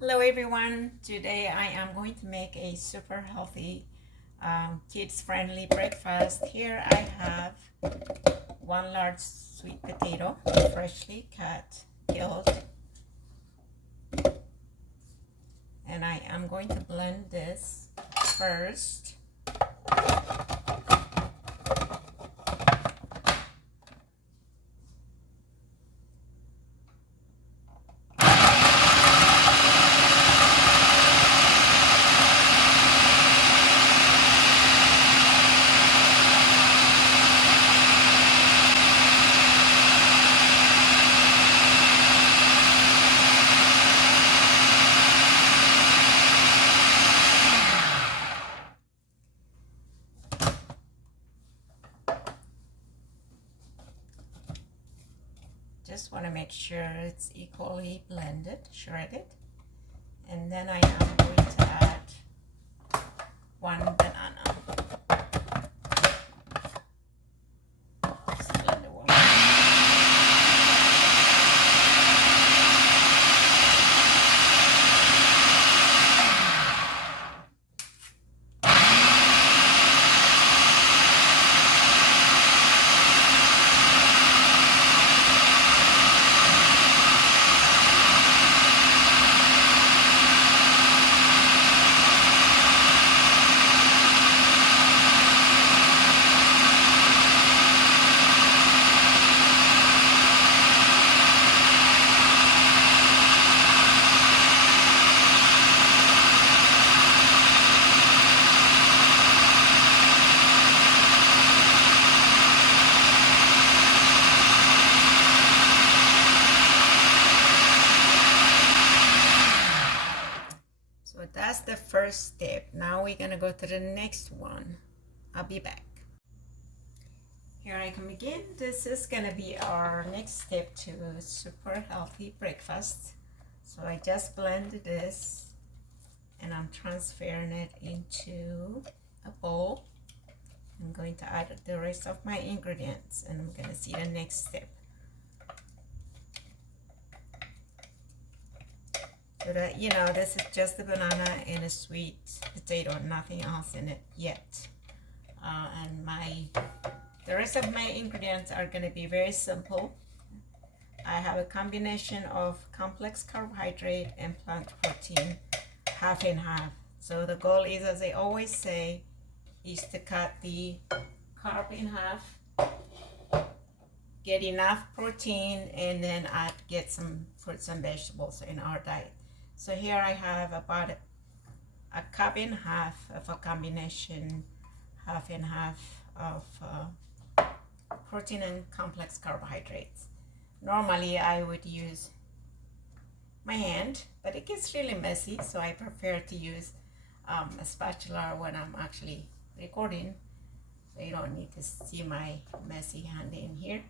Hello everyone, today I am going to make a super healthy kids friendly breakfast. Here I have one large sweet potato, freshly cut, peeled, and I am going to blend this first. Just want to make sure it's equally blended, shredded. And then I am going to add one banana. Just blend it well. So that's the first step. Now we're gonna go to the next one. I'll be back. Here I come again. This is gonna be our next step to a super healthy breakfast. So I just blended this and I'm transferring it into a bowl. I'm going to add the rest of my ingredients and I'm gonna see the next step. So that, this is just the banana and a sweet potato, nothing else in it yet. And the rest of my ingredients are going to be very simple. I have a combination of complex carbohydrate and plant protein, half and half. So the goal is, as I always say, is to cut the carb in half, get enough protein, and then get some fruits and vegetables in our diet. So here I have about a cup and a half of a combination, half and half of protein and complex carbohydrates. Normally I would use my hand, but it gets really messy, so I prefer to use a spatula when I'm actually recording, so you don't need to see my messy hand in here.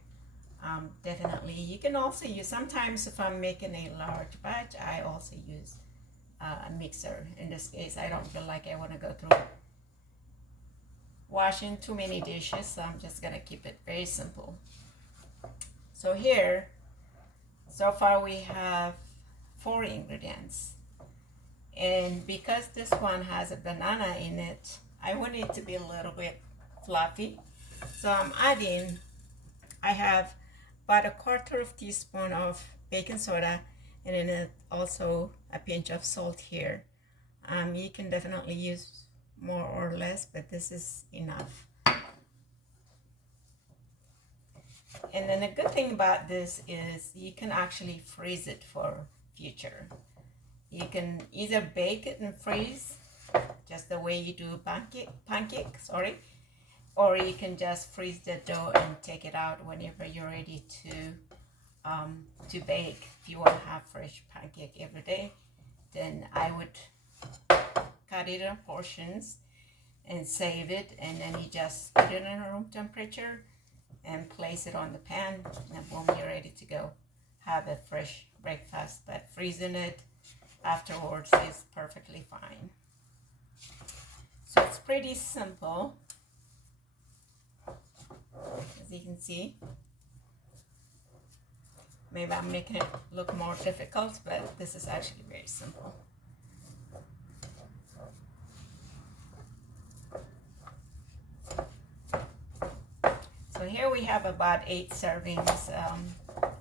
Definitely you can also use, sometimes if I'm making a large batch, I also use a mixer. In this case, I don't feel like I want to go through washing too many dishes, so I'm just gonna keep it very simple. So here, so far we have 4 ingredients, and because this one has a banana in it, I want it to be a little bit fluffy, so I have about a 1/4 teaspoon of baking soda, and then also a pinch of salt here. You can definitely use more or less, but this is enough. And then the good thing about this is you can actually freeze it for future. You can either bake it and freeze, just the way you do pancake, or you can just freeze the dough and take it out whenever you're ready to bake. If you want to have fresh pancake every day, then I would cut it in portions and save it, and then you just put it in room temperature and place it on the pan, and boom, you're ready to go have a fresh breakfast. But freezing it afterwards is perfectly fine. So it's pretty simple, as you can see. Maybe I'm making it look more difficult, but this is actually very simple. So here we have about 8 servings,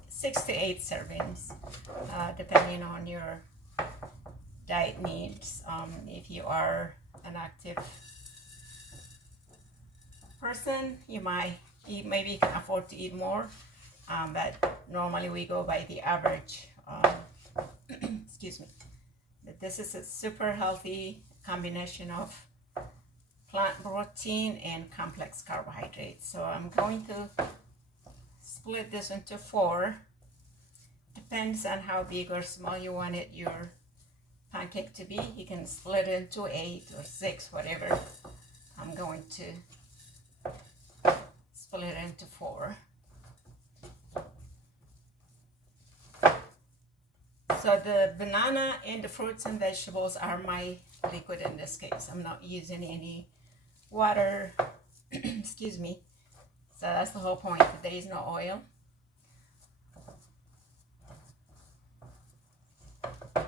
6 to 8 servings, depending on your diet needs. If you are an active person, maybe you can afford to eat more, but normally we go by the average. Excuse me. But this is a super healthy combination of plant protein and complex carbohydrates. So I'm going to split this into 4. Depends on how big or small you want it your pancake to be. You can split it into 8 or 6, whatever. I'm going to split it into 4. So the banana and the fruits and vegetables are my liquid in this case. I'm not using any water. Excuse me. So that's the whole point. There is no oil. Okay.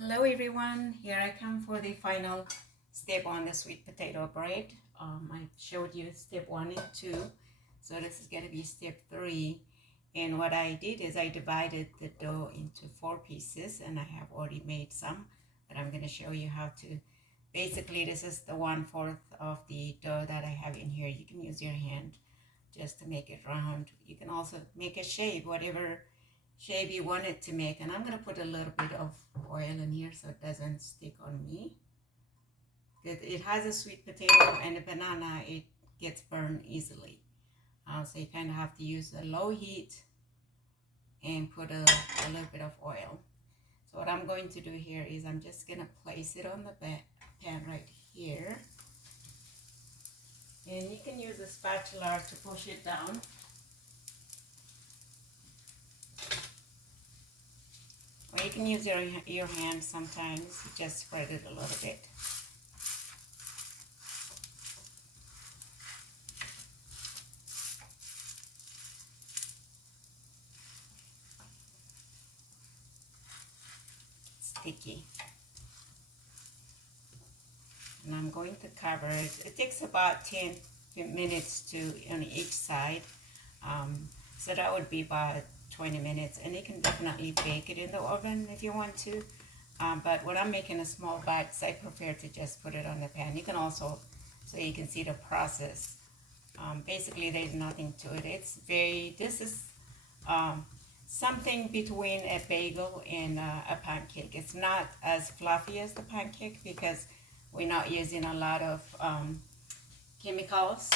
Hello everyone. Here I come for the final step on the sweet potato bread. I showed you step 1 and 2. So this is going to be step 3. And what I did is I divided the dough into 4 pieces, and I have already made some that I'm going to show you how to. Basically, this is the 1/4 of the dough that I have in here. You can use your hand just to make it round. You can also make a shape, whatever shape you want it to make. And I'm going to put a little bit of oil in here so it doesn't stick on me. It has a sweet potato and a banana, it gets burned easily. So you kind of have to use a low heat and put a little bit of oil. So what I'm going to do here is I'm just going to place it on the pan right here. And you can use a spatula to push it down. Or you can use your hand sometimes, just spread it a little bit. Sticky. And I'm going to cover it. It takes about 10 minutes on each side. So that would be about 20 minutes. And you can definitely bake it in the oven if you want to. But when I'm making a small batch, I prefer to just put it on the pan. You can also, so you can see the process. Basically, there's nothing to it. This is something between a bagel and a pancake. It's not as fluffy as the pancake because we're not using a lot of chemicals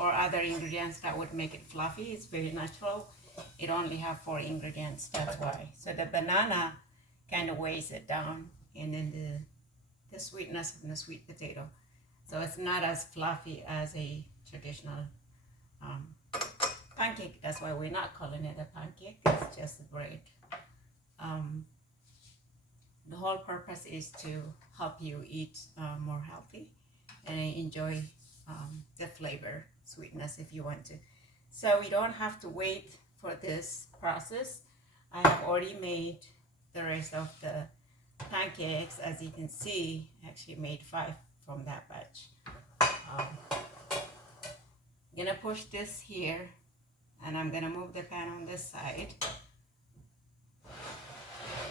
or other ingredients that would make it fluffy. It's very natural. It only have 4 ingredients, that's why. So the banana kind of weighs it down, and then the sweetness from the sweet potato. So it's not as fluffy as a traditional pancake. That's why we're not calling it a pancake. It's just a bread. The whole purpose is to help you eat more healthy and enjoy the flavor, sweetness if you want to. So we don't have to wait for this process. I have already made the rest of the pancakes. As you can see, I actually made 5 from that batch. I'm gonna push this here, and I'm gonna move the pan on this side.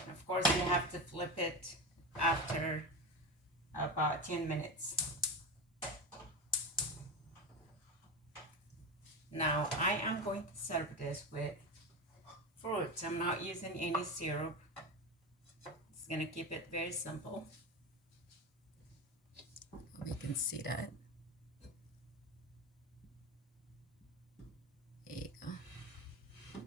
Of course, you have to flip it after about 10 minutes. Now I am going to serve this with fruits. I'm not using any syrup. It's gonna keep it very simple. We can see that. There you go.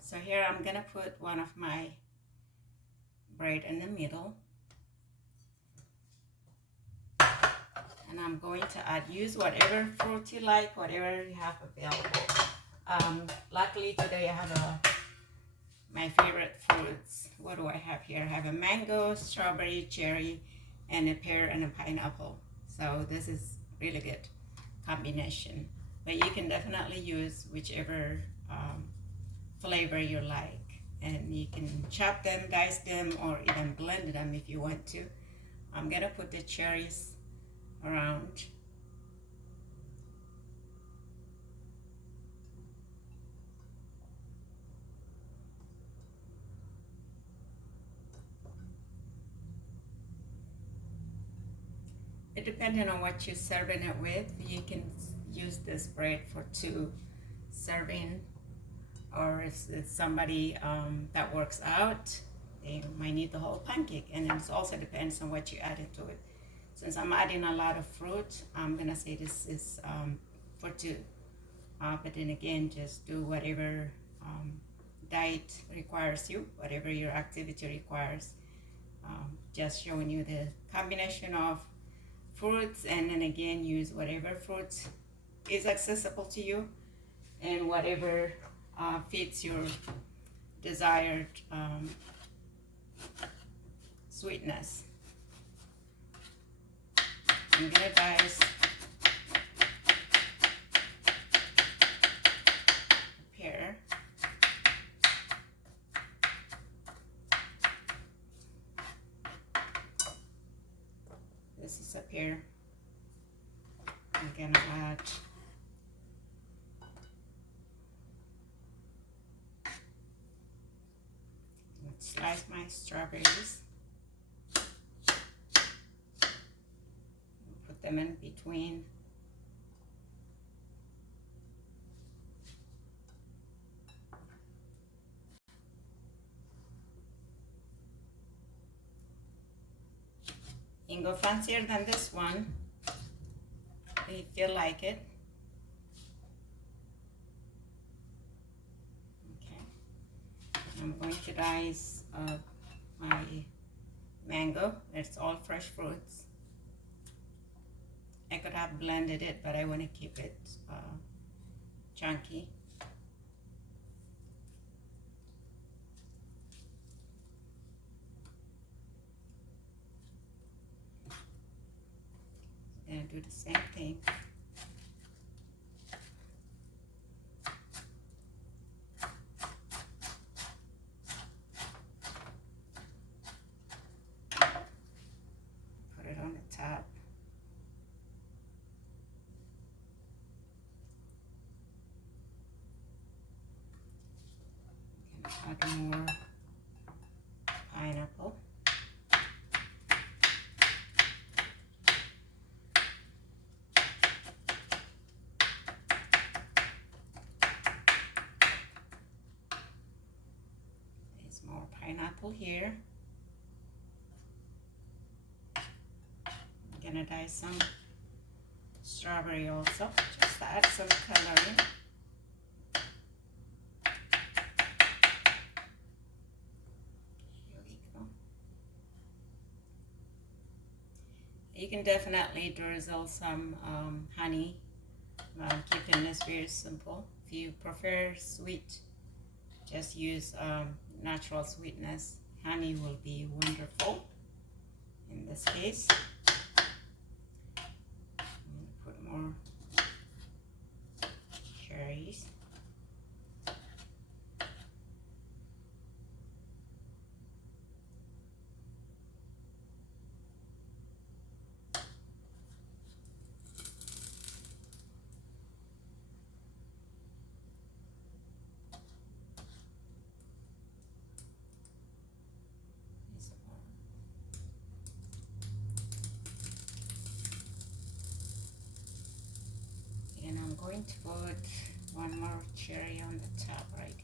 So here I'm gonna put one of my bread in the middle. And I'm going to use whatever fruit you like, whatever you have available. Luckily today I have my favorite fruits. What do I have here? I have a mango, strawberry, cherry, and a pear and a pineapple. So this is really good combination. But you can definitely use whichever flavor you like. And you can chop them, dice them, or even blend them if you want to. I'm gonna put the cherries around. It depending on what you're serving it with. You can use this bread for 2 serving, or if it's somebody that works out, they might need the whole pancake. And it also depends on what you add into it. Since I'm adding a lot of fruit, I'm gonna say this is for 2. But then again, just do whatever diet requires you, whatever your activity requires. Just showing you the combination of fruits, and then again, use whatever fruit is accessible to you and whatever fits your desired sweetness. I'm gonna dice a pear. This is a pear. I'm gonna add slice my strawberries. Put them in between. You can go fancier than this one if you feel like it. Okay. I'm going to dice my mango. It's all fresh fruits. I could have blended it, but I want to keep it chunky. Gonna do the same thing. Put it on the top. Gonna add more pineapple. More pineapple here. I'm gonna dice some strawberry also, just to add some coloring. Here we go. You can definitely drizzle some honey. Keeping this very simple. If you prefer sweet, just use natural sweetness. Honey will be wonderful in this case. I'm going to put more cherries. And I'm going to put one more cherry on the top right